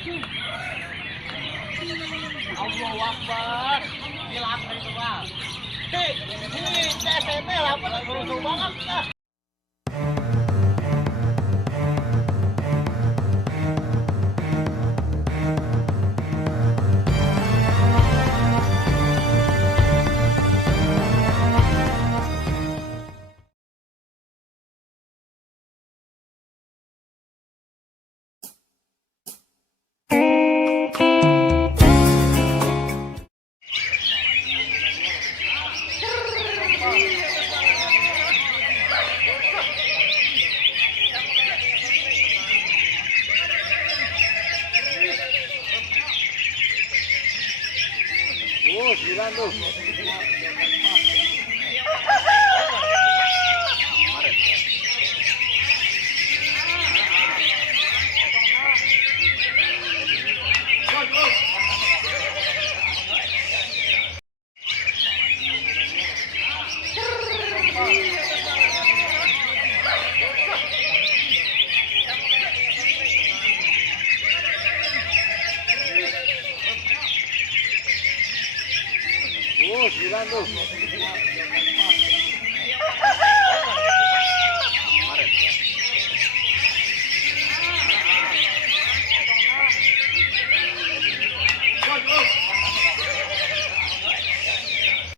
Allahu Akbar. Bilang itu Bang. Ini TST lah bener banget dah. Oh, gila tuh. Oh, gila tuh.